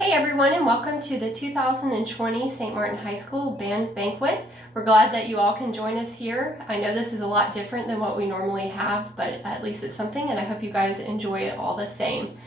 Hey everyone, and welcome to the 2020 St. Martin High School Band Banquet. We're glad that you all can join us here. I know this is a lot different than what we normally have, but at least it's something, and I hope you guys enjoy it all the same.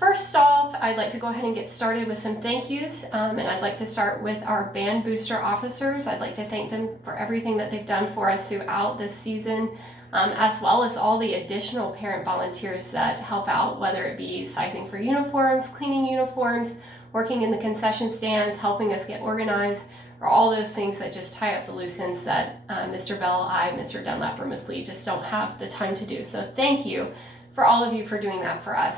First off, I'd like to go ahead and get started with some thank yous, and I'd like to start with our band booster officers. I'd like to thank them for everything that they've done for us throughout this season, as well as all the additional parent volunteers that help out, whether it be sizing for uniforms, cleaning uniforms, working in the concession stands, helping us get organized, or all those things that just tie up the loose ends that Mr. Bell, Mr. Dunlap, or Miss Lee just don't have the time to do. So thank you for all of you for doing that for us.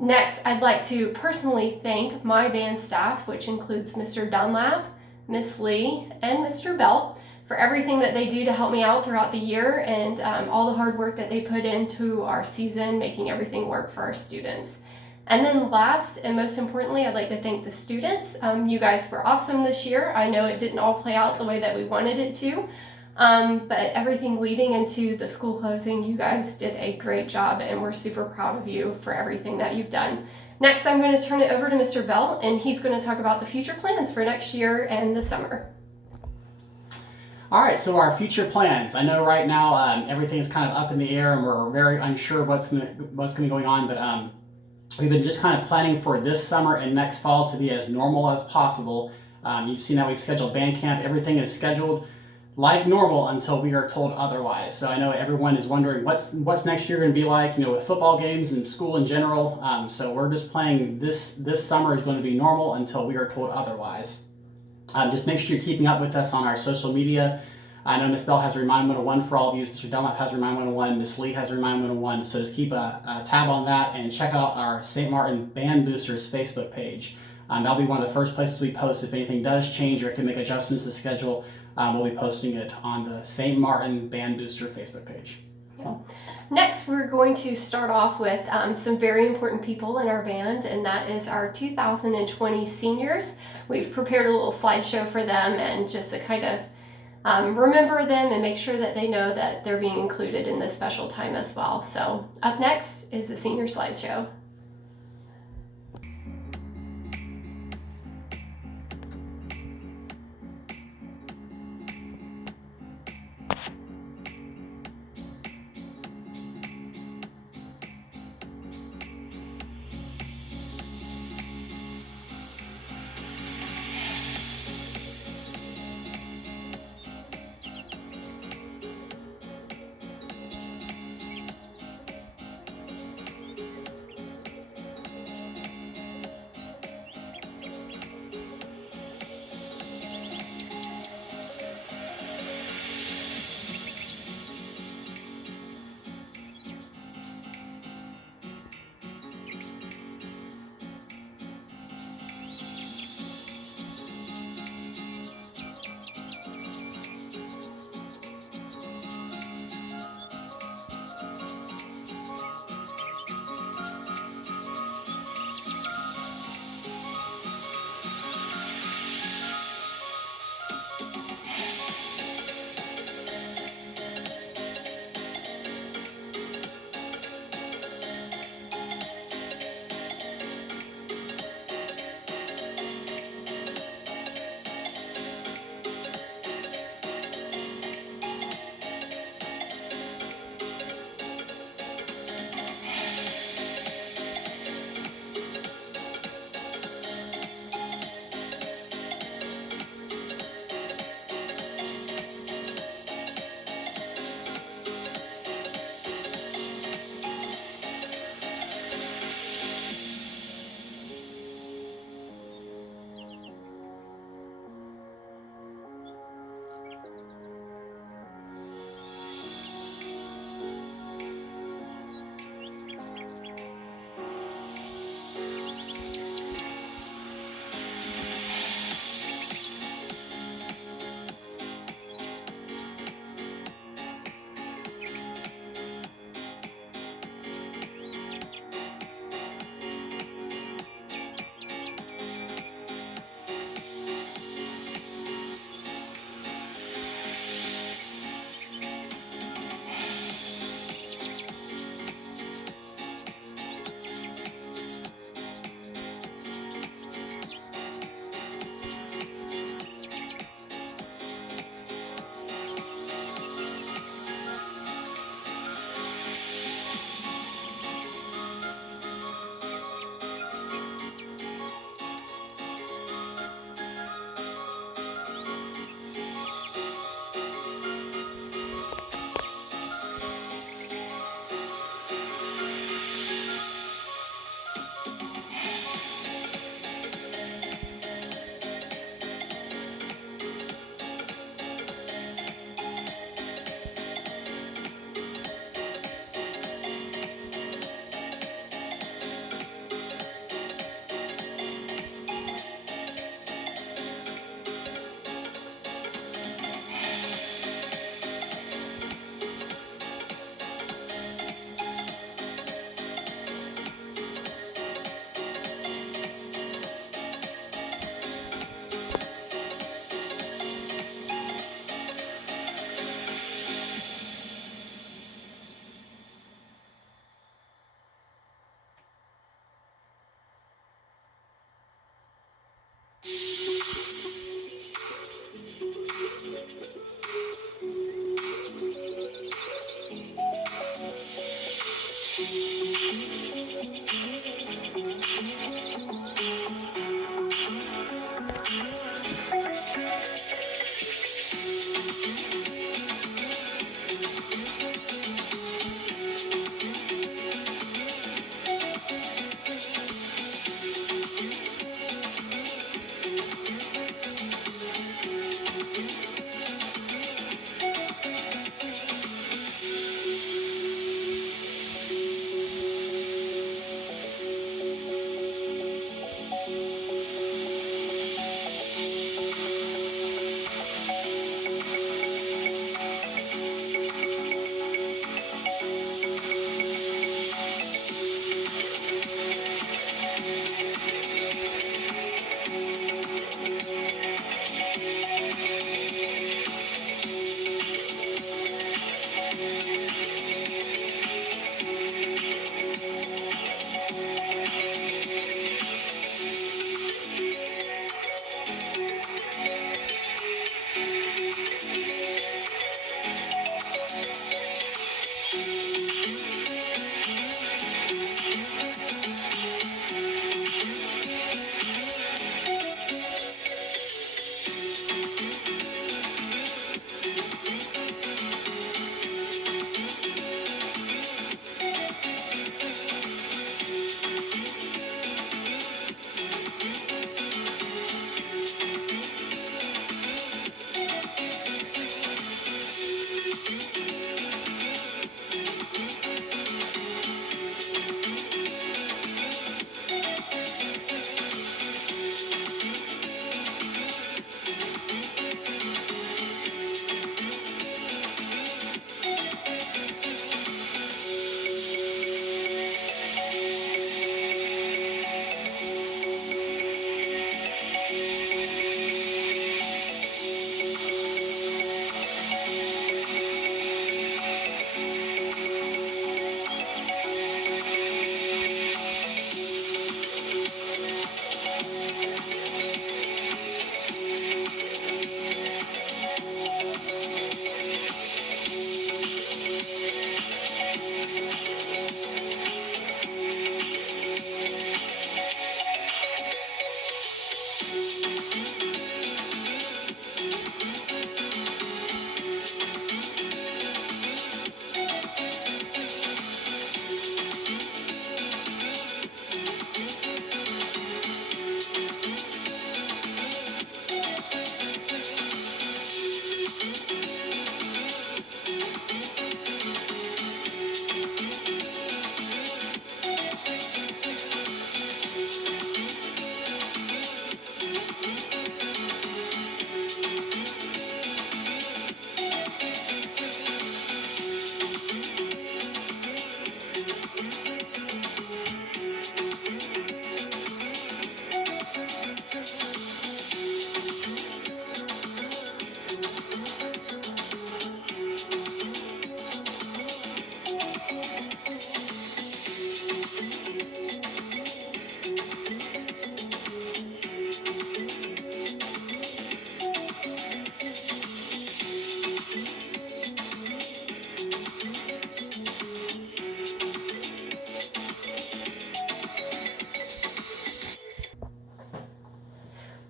Next, I'd like to personally thank my band staff, which includes Mr. Dunlap, Miss Lee, and Mr. Bell, for everything that they do to help me out throughout the year and all the hard work that they put into our season, making everything work for our students. And then last and most importantly, I'd like to thank the students. You guys were awesome this year. I know it didn't all play out the way that we wanted it to, but everything leading into the school closing, you guys did a great job, and we're super proud of you for everything that you've done. Next, I'm going to turn it over to Mr. Bell, and he's going to talk about the future plans for next year and the summer. All right, so our future plans. I know right now everything is kind of up in the air, and we're very unsure what's going to be going on. But we've been just kind of planning for this summer and next fall to be as normal as possible. You've seen that we've scheduled band camp. Everything is scheduled like normal until we are told otherwise. So I know everyone is wondering what's next year going to be like, with football games and school in general. So we're just planning this summer is going to be normal until we are told otherwise. Just make sure you're keeping up with us on our social media. I know Miss Bell has Remind 101 for all of you. Mr. Dunlap has Remind 101. Miss Lee has Remind 101. So just keep a tab on that and check out our St. Martin Band Boosters Facebook page. That'll be one of the first places we post. If anything does change or if they make adjustments to the schedule, we'll be posting it on the St. Martin Band Booster Facebook page. Yeah. Next, we're going to start off with some very important people in our band, and that is our 2020 seniors. We've prepared a little slideshow for them and just to kind of remember them and make sure that they know that they're being included in this special time as well. So up next is the senior slideshow.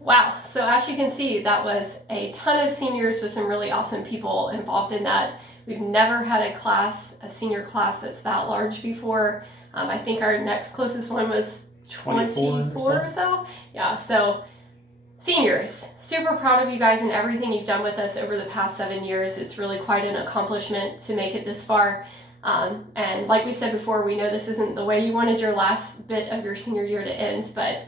Wow. So as you can see, that was a ton of seniors with some really awesome people involved in that. We've never had a senior class that's that large before. I think our next closest one was 24 or so. Yeah, so seniors, super proud of you guys and everything you've done with us over the past 7 years. It's really quite an accomplishment to make it this far. And like we said before, we know this isn't the way you wanted your last bit of your senior year to end, but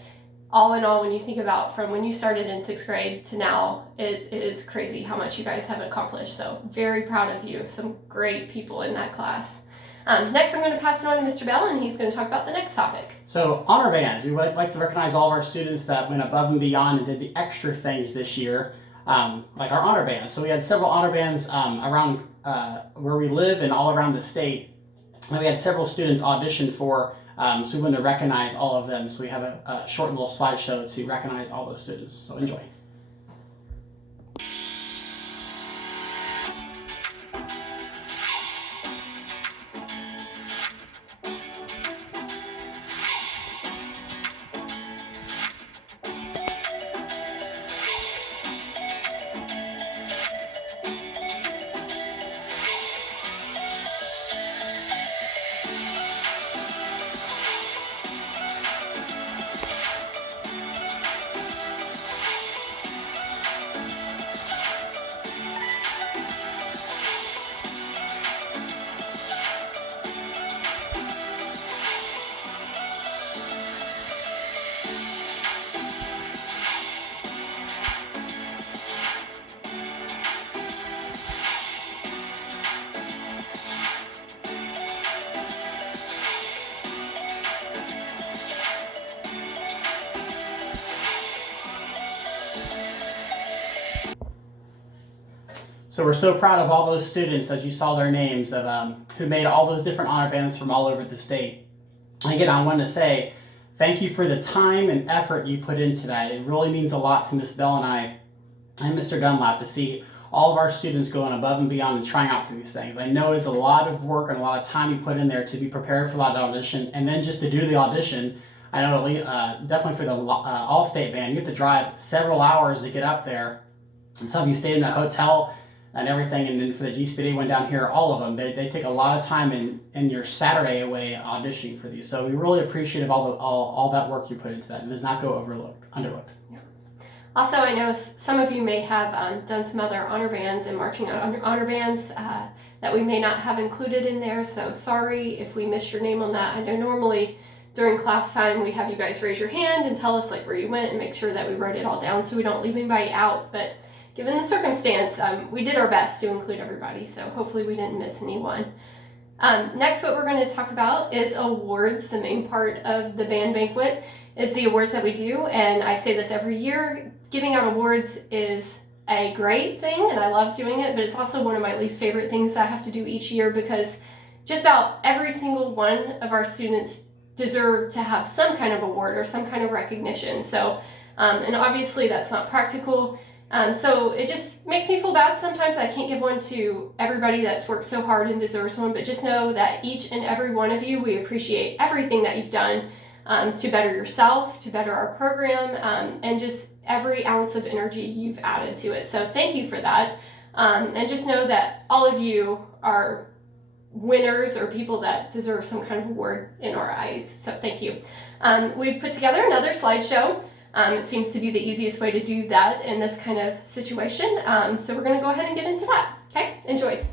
all in all, when you think about from when you started in 6th grade to now, it is crazy how much you guys have accomplished. So very proud of you. Some great people in that class. Next, I'm going to pass it on to Mr. Bell, and he's going to talk about the next topic. So honor bands, we would like to recognize all of our students that went above and beyond and did the extra things this year, like our honor bands. So we had several honor bands around where we live and all around the state. And we had several students audition for, so we wanted to recognize all of them. So we have a short little slideshow to recognize all those students. So enjoy. So we're so proud of all those students, as you saw their names, of who made all those different honor bands from all over the state. Again, I want to say thank you for the time and effort you put into that. It really means a lot to Miss Bell and I and Mr. Dunlap to see all of our students going above and beyond and trying out for these things. I know it's a lot of work and a lot of time you put in there to be prepared for that audition, and then just to do the audition. I know definitely for the all-state band, you have to drive several hours to get up there. And some of you stayed in a hotel and everything, and then for the GSPD one down here, all of them, they take a lot of time in your Saturday away auditioning for these. So we really appreciate all that work you put into that. It does not go underlooked. Yeah. Also, I know some of you may have done some other honor bands and marching honor bands that we may not have included in there. So sorry if we missed your name on that. I know normally during class time we have you guys raise your hand and tell us like where you went and make sure that we wrote it all down so we don't leave anybody out. But given the circumstance, we did our best to include everybody, so hopefully we didn't miss anyone. Next, what we're going to talk about is awards. The main part of the band banquet is the awards that we do, and I say this every year. Giving out awards is a great thing, and I love doing it, but it's also one of my least favorite things I have to do each year because just about every single one of our students deserve to have some kind of award or some kind of recognition. So, and obviously that's not practical. So it just makes me feel bad sometimes I can't give one to everybody that's worked so hard and deserves one, but just know that each and every one of you, we appreciate everything that you've done to better yourself, to better our program, and just every ounce of energy you've added to it. So thank you for that. And just know that all of you are winners or people that deserve some kind of award in our eyes. So thank you. We've put together another slideshow. It seems to be the easiest way to do that in this kind of situation. So we're going to go ahead and get into that. Okay, enjoy.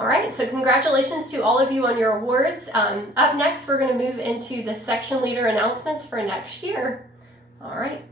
All right, so congratulations to all of you on your awards. Up next, we're going to move into the section leader announcements for next year. All right.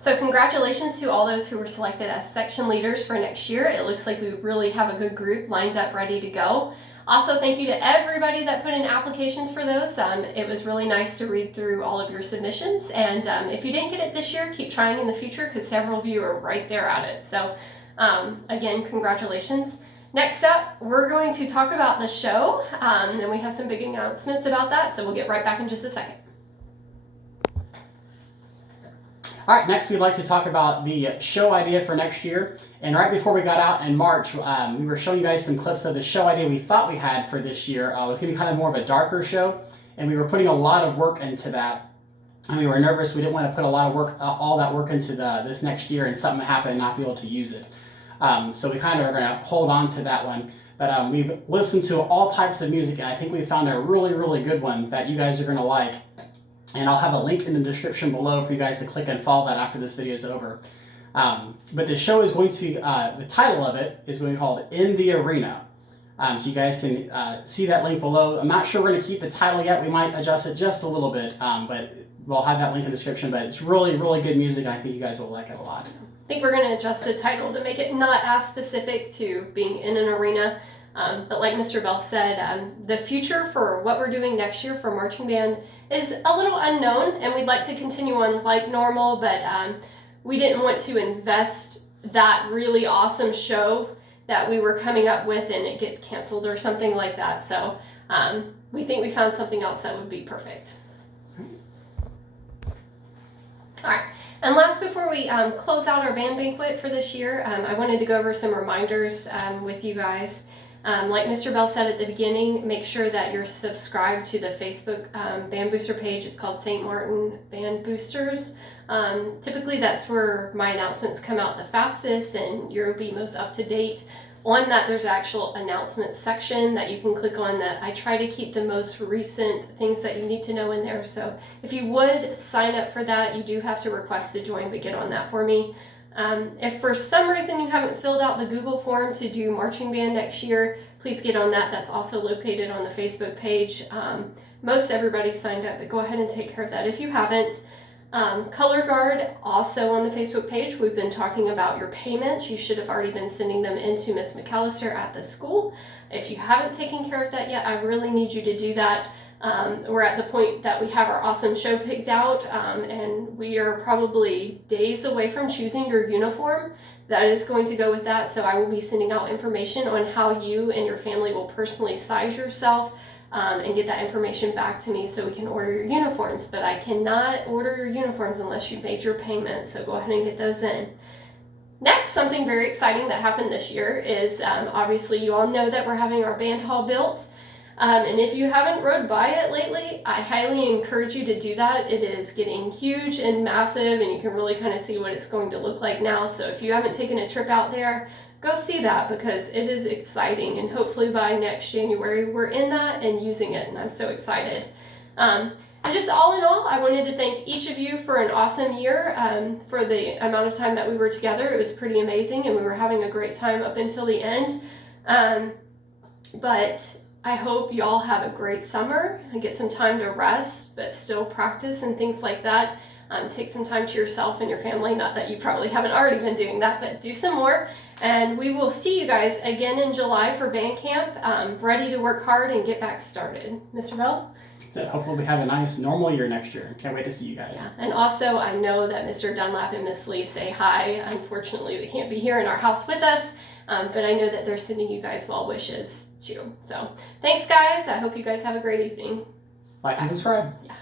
So congratulations to all those who were selected as section leaders for next year. It looks like we really have a good group lined up, ready to go. Also, thank you to everybody that put in applications for those. It was really nice to read through all of your submissions. And if you didn't get it this year, keep trying in the future because several of you are right there at it. So again, congratulations. Next up, we're going to talk about the show. And we have some big announcements about that. So we'll get right back in just a second. All right, next we'd like to talk about the show idea for next year. And right before we got out in March, we were showing you guys some clips of the show idea we thought we had for this year. It was going to be kind of more of a darker show, and we were putting a lot of work into that. And we were nervous. We didn't want to put a lot of work, all that work into this next year, and something happened and not be able to use it. So we kind of are going to hold on to that one. But we've listened to all types of music, and I think we found a really, really good one that you guys are going to like. And I'll have a link in the description below for you guys to click and follow that after this video is over. But the show is going to be, the title of it is going to be called In the Arena. So you guys can see that link below. I'm not sure we're going to keep the title yet. We might adjust it just a little bit, but we'll have that link in the description. But it's really, really good music, and I think you guys will like it a lot. I think we're going to adjust the title to make it not as specific to being in an arena. But like Mr. Bell said, the future for what we're doing next year for marching band is a little unknown, and we'd like to continue on like normal, but we didn't want to invest that really awesome show that we were coming up with and it get canceled or something like that. So we think we found something else that would be perfect. All right, and last before we close out our band banquet for this year, I wanted to go over some reminders with you guys. Like Mr. Bell said at the beginning, make sure that you're subscribed to the Facebook Band Booster page. It's called St. Martin Band Boosters. Typically that's where my announcements come out the fastest and you'll be most up to date. On that, there's an actual announcements section that you can click on that I try to keep the most recent things that you need to know in there. So if you would sign up for that, you do have to request to join, but get on that for me. If for some reason you haven't filled out the Google form to do marching band next year, please get on that. That's also located on the Facebook page. Most everybody signed up, but go ahead and take care of that if you haven't. Color Guard, also on the Facebook page. We've been talking about your payments. You should have already been sending them into Miss McAllister at the school. If you haven't taken care of that yet, I really need you to do that. We're at the point that we have our awesome show picked out, and we are probably days away from choosing your uniform that is going to go with that. So I will be sending out information on how you and your family will personally size yourself. and get that information back to me so we can order your uniforms. But I cannot order your uniforms unless you've made your payment, so go ahead and get those in. Next, something very exciting that happened this year is obviously you all know that we're having our band hall built. And if you haven't rode by it lately, I highly encourage you to do that. It is getting huge and massive, and you can really kind of see what it's going to look like now. So if you haven't taken a trip out there, go see that because it is exciting. And hopefully by next January, we're in that and using it, and I'm so excited. And just all in all, I wanted to thank each of you for an awesome year. For the amount of time that we were together, it was pretty amazing, and we were having a great time up until the end. But I hope you all have a great summer and get some time to rest, but still practice and things like that. Take some time to yourself and your family. Not that you probably haven't already been doing that, but do some more. And we will see you guys again in July for band camp, ready to work hard and get back started. Mr. Bell? So hopefully we have a nice normal year next year. Can't wait to see you guys. Yeah. And also I know that Mr. Dunlap and Miss Lee say hi. Unfortunately, they can't be here in our house with us, but I know that they're sending you guys well wishes too. So thanks guys. I hope you guys have a great evening. Like and subscribe. Yeah.